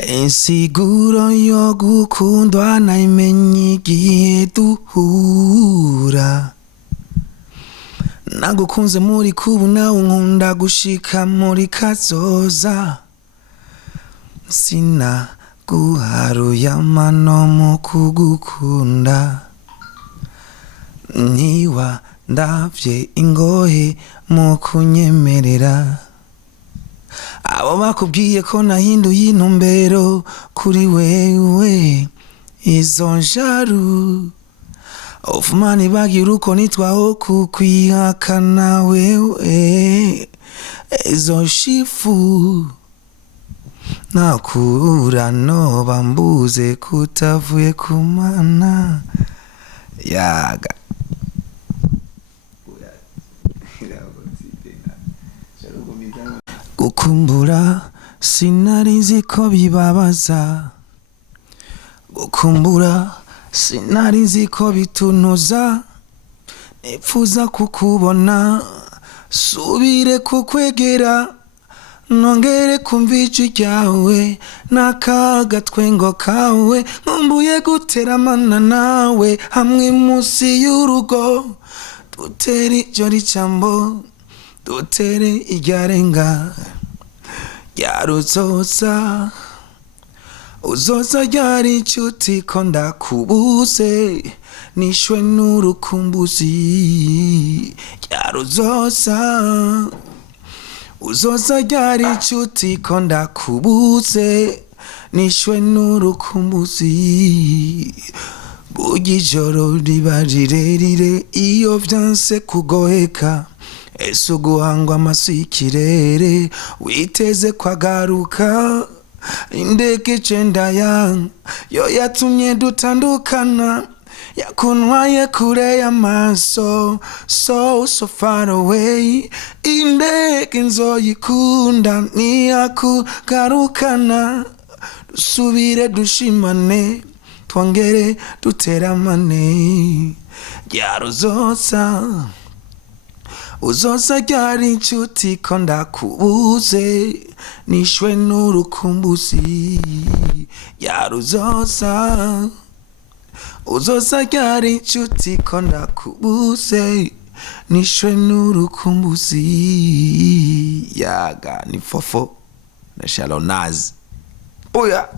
insiguro yo gukundwa nayimenye igihe duhura nagukunze muri kubu nawe unkunda gushika muri kazoza sinaguharuye amano mu kugukunda ntiwa ndavye ingohe mu kunyemerera abo bakubwiye ko nahinduye intumbero kuri wewe izo njaru ofumani bagira uko nitwaho kukwihakana wewe izo shifu nakura noba mbuze kutavuye kumana yaga gukumbura sinari nzi ko bibabaza gukumbura sinari nzi ko bitunuza nipfuza kukubona subire kukwegera nongere kumva ijwi ryawe n'akagatwengo kawe nkumbuye guteramana nawe hamwe munsi y'urugo dutere iryo ricambo dutere iryarenga ryaruzoza uzoza ryari inshuti ko ndakubuze nishwe n'urukumbuzi ryaruzoza uzoza ryari inshuti ko ndakubuze nishwe n'urukumbuzi burya ijoro riba rirerire iyo vyanse kugoheka ese uguhangwa amaso y'ikirere witeze kwagaruka indege icenda yo yatumye dutandukana yakuntwaye kure y'amaso so far away indege nzoyikunda niyakugarukana dusubire dushimane twongere duteramane ryaruzoza uzoza ryari inshuti ko ndakubuze nishwe n'urukumbuzi ryaruzoza uzoza ryari inshuti ko ndakubuze nishwe n'urukumbuzi yaga ni Fofo na Shalonaz. Oya.